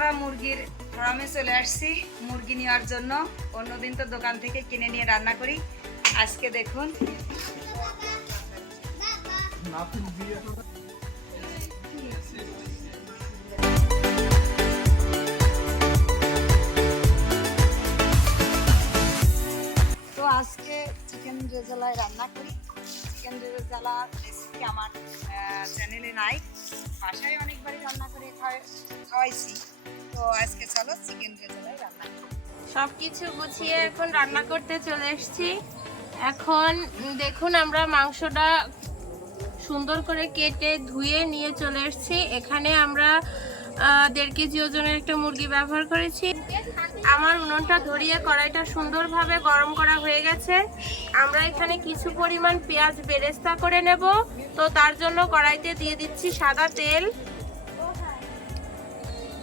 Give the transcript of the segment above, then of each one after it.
আমরা মুরগির ফার্মে চলে আসছি মুরগি নেওয়ার জন্য। অন্যদিন তো দোকান থেকে কিনে নিয়ে রান্না করি, আজকে দেখুন তো আজকে চিকেন রেজালায় রান্না করি। চিকেন রেজালা রেসিপি আমার চ্যানেলে নাই, বাসায় অনেকবারই রান্না করে খাওয়াইছি। তো আজকে চলো চিকেন রেজালায় রান্না করি। সবকিছু গুছিয়ে এখন রান্না করতে চলে এসেছি। এখন দেখুন আমরা মাংসটা সুন্দর করে কেটে ধুয়ে নিয়ে চলে এসেছি। এখানে আমরা 1.5 কেজি ওজনের একটা মুরগি ব্যবহার করেছি। আমার উনুনটা ধরিয়ে কড়াইটা সুন্দরভাবে গরম করা হয়ে গেছে। আমরা এখানে কিছু পরিমাণ পেঁয়াজ বেরেস্তা করে নেব। তো তার জন্য কড়াইতে দিয়ে দিচ্ছি সাদা তেল।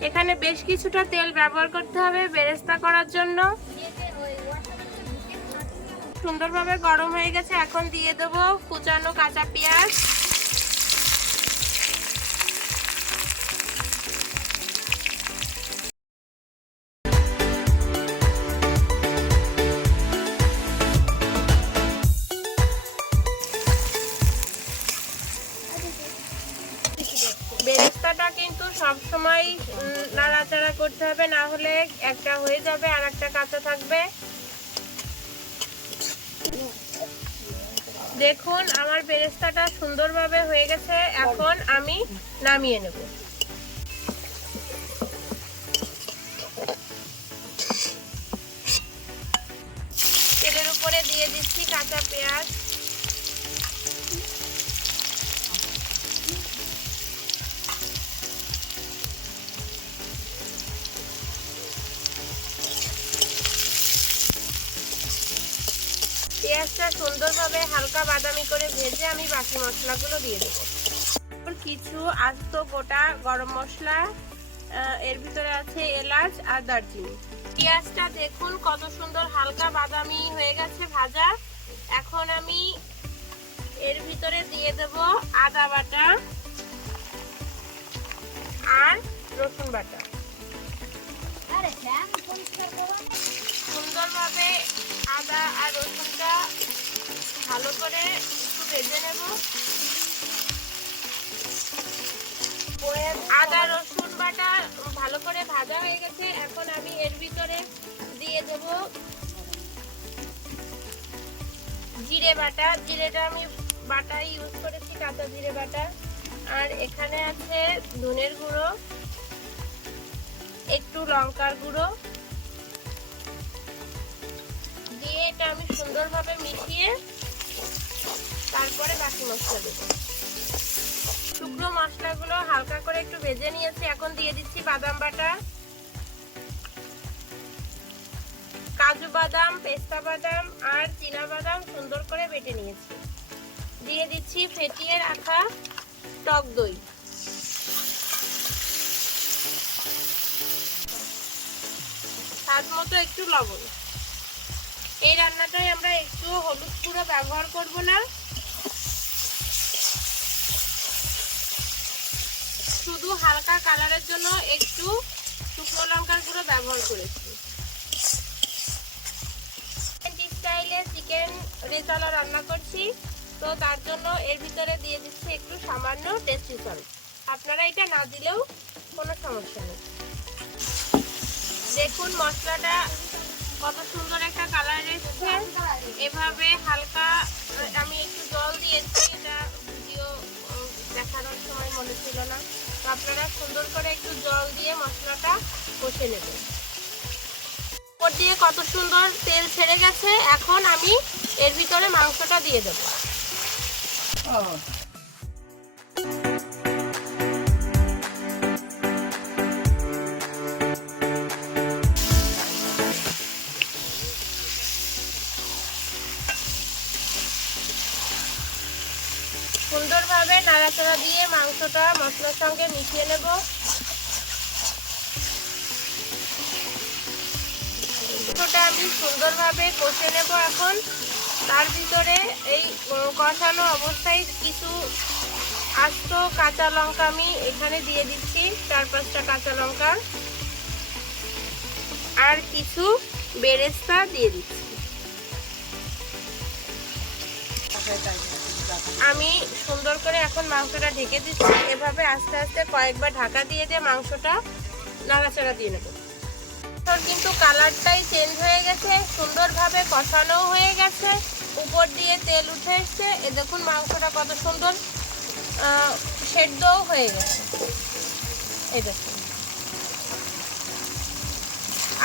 এখানে বেশ কিছুটা তেল ব্যবহার করতে হবে বেরেস্তা করার জন্য। সুন্দরভাবে গরম হয়ে গেছে, এখন দিয়ে দেব কুচানো কাঁচা পেঁয়াজ। বেরেস্তাটা কিন্তু সবসময় নাড়াচাড়া করতে হবে, না হলে একটা হয়ে যাবে আর একটা কাঁচা থাকবে। দেখুন আমার বেরেস্তাটা সুন্দরভাবে হয়ে গেছে, এখন আমি নামিয়ে নেব। তেলের উপরে দিয়ে দিচ্ছি কাঁচা পেঁয়াজ। পেঁয়াজটা সুন্দরভাবে হালকা বাদামি করে ভেজে আমি বাকি মশলাগুলো দিয়ে দেবো। কিছু আস্ত গোটা গরম মশলা, এর ভিতরে আছে এলাচ আর দারচিনি। পেঁয়াজটা দেখুন কত সুন্দর হালকা বাদামি হয়ে গেছে ভাজা। এখন আমি এর ভিতরে দিয়ে দেব আদা বাটা আর রসুন বাটা। সুন্দরভাবে আদা আর রসুনটা ভালো করে একটু ভেজে নেব। আদা রসুন বাটা ভালো করে ভাজা হয়ে গেছে, এখন আমি এর ভিতরে দিয়ে দেব জিরে বাটা। জিরেটা আমি বাটা ইউজ করেছি, কাঁচা জিরে বাটা। আর এখানে আছে ধনের গুঁড়ো, একটু লঙ্কার গুঁড়ো দিয়ে এটা আমি সুন্দরভাবে মিশিয়ে তারপরে বাকি মশলা দেব। শুকনো মশলাগুলো হালকা করে একটু ভেজে নিয়েছি, এখন দিয়ে দিচ্ছি বাদাম বাটা, কাজু বাদাম, পেস্তা বাদাম আর চীনা বাদাম সুন্দর করে বেটে নিয়েছি। দিয়ে দিচ্ছি ফেটিয়ে রাখা টক দই। স্বাদ মতো একটু লবণ। এই রান্নাটায় আমরা একটু হলুদ গুঁড়ো ব্যবহার করব না, শুধু হালকা কালারের জন্য একটু শুকনো লঙ্কার গুঁড়ো ব্যবহার করেছি। স্টাইলে চিকেন রেজালা রান্না করছি, তো তার জন্য এর ভিতরে দিয়ে দিচ্ছি একটু সামান্য টেস্টি সল্ট। আপনারা এটা না দিলেও কোনো সমস্যা নেই। দেখুন মশলাটা কত সুন্দর একটা কালার এসেছে। এভাবে হালকা আমি একটু জল দিয়েছি, এটা ভিডিও দেখানোর সময় মনে ছিল না, তো আপনারা সুন্দর করে একটু জল দিয়ে মশলাটা কষে নেবেন। উপর দিয়ে কত সুন্দর তেল ছেড়ে গেছে, এখন আমি এর ভিতরে মাংসটা দিয়ে দেবো। সুন্দরভাবে নাড়াচাড়া দিয়ে মাংসটা মশলার সঙ্গে মিশিয়ে নেব। মাংসটা আমি সুন্দরভাবে কষে নেব। এখন তার ভিতরে এই কষানো অবস্থায় কিছু আস্ত কাঁচা লঙ্কা আমি এখানে দিয়ে দিচ্ছি, 4-5টা কাঁচা লঙ্কা। আর কিছু বেরেস্তা দিয়ে দিচ্ছি। আমি সুন্দর করে এখন মাংসটা ঢেকে দিচ্ছি। এভাবে আস্তে আস্তে কয়েকবার ঢাকা দিয়ে মাংসটা নাড়াচাড়া দিয়ে নেব। কিন্তু কালারটাই চেঞ্জ হয়ে গেছে, সুন্দরভাবে কষানো হয়ে গেছে, উপর দিয়ে তেল উঠে এসছে। এ দেখুন মাংসটা কত সুন্দর সেদ্ধও হয়ে গেছে। এই দেখুন,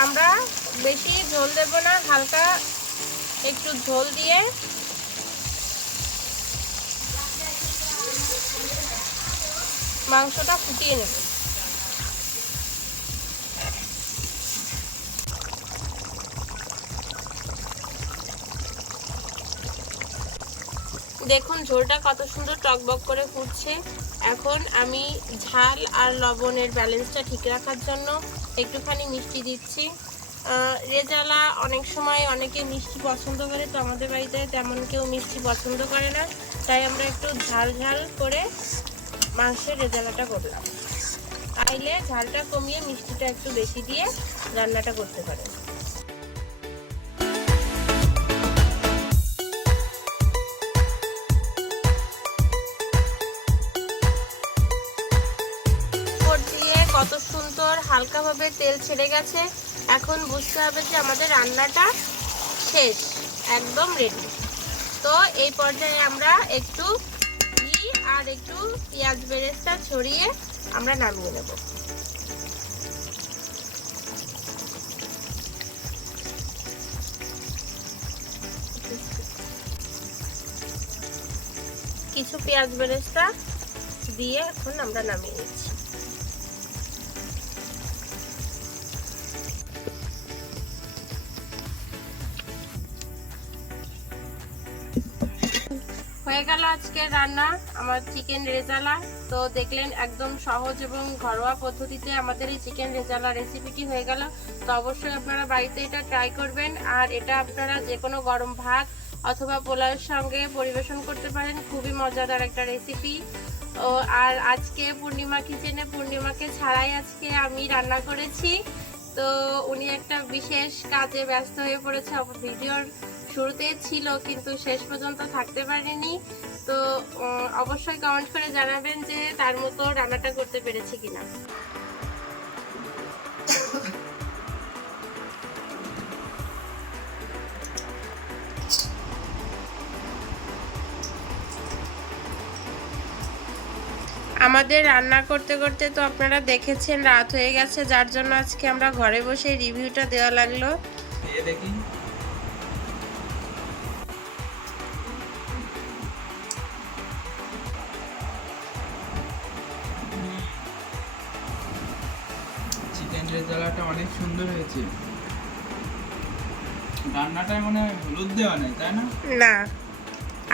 আমরা বেশি ঝোল দেব না, হালকা একটু ঝোল দিয়ে মাংসটা ফুটিয়ে নেব। দেখুন ঝোলটা কত সুন্দর টকবক করে ফুটছে। এখন আমি ঝাল আর লবণের ব্যালেন্সটা ঠিক রাখার জন্য একটুখানি মিষ্টি দিচ্ছি। রেজালা অনেক সময় অনেকে মিষ্টি পছন্দ করে, তো আমাদের বাড়িতে তেমন কেউ মিষ্টি পছন্দ করে না, তাই আমরা একটু ঝাল ঝাল করে মাংসের রেজালাটা করলাম। চাইলে ঝালটা কমিয়ে মিষ্টিটা একটু বেশি দিয়ে রান্নাটা করতে পারেন। কত সুন্দর হালকাভাবে তেল ছেড়ে গেছে। এখন বুঝতে হবে যে আমাদের রান্নাটা শেষ, একদম রেডি। তো এই পর্যায়ে আমরা একটু ঘি আর একটু পেঁয়াজ বেরেস্তা ছড়িয়ে আমরা নামিয়ে নেব। কিছু পেঁয়াজ বেরেস্তা দিয়ে এখন আমরা নামিয়ে নিচ্ছি। হয়ে গেল আজকের রান্না আমার চিকেন রেজালা। তো দেখলেন একদম সহজ এবং ঘরোয়া পদ্ধতিতে আমাদের এই চিকেন রেজালা রেসিপিটি হয়ে গেল। তো অবশ্যই আপনারা বাড়িতে এটা ট্রাই করবেন, আর এটা আপনারা যে কোনো গরম ভাত অথবা পোলাওয়ের সঙ্গে পরিবেশন করতে পারেন। খুবই মজাদার একটা রেসিপি। আর আজকে পূর্ণিমা কিচেনে পূর্ণিমাকে ছাড়াই আজকে আমি রান্না করেছি। তো উনি একটা বিশেষ কাজে ব্যস্ত হয়ে পড়েছে, ভিডিওর শুরুতে ছিল কিন্তু শেষ পর্যন্ত থাকতে পারিনি। তো অবশ্যই কমেন্ট করে জানাবেন যে তার মতো রান্নাটা করতে পেরেছি কিনা। আমাদের রান্না করতে করতে তো আপনারা দেখেছেন রাত হয়ে গেছে, যার জন্য আজকে আমরা ঘরে বসে রিভিউটা দেওয়া লাগলো। দেখি চিকেন রেজালাটা অনেক সুন্দর হয়েছে। রান্নাটায় মনে হয় হলুদ দেওয়া নেই, তাই না? না,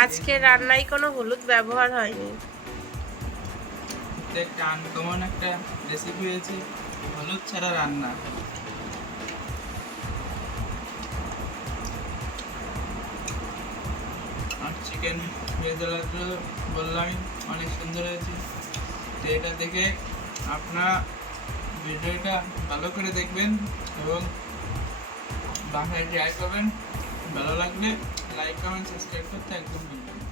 আজকে রান্নায় কোনো হলুদ ব্যবহার হয়নি। একটা আনকমন একটা রেসিপি হয়েছে, হলুদ ছাড়া রান্না। আর চিকেন রেজালাটা বললাম অনেক সুন্দর হয়েছে। তো এটা দেখে আপনারা ভিডিওটা ভালো করে দেখবেন এবং বাসায় ট্রাই করবেন। ভালো লাগলে লাইক কমেন্ট সাবস্ক্রাইব করতে একদম ভুলবেন না।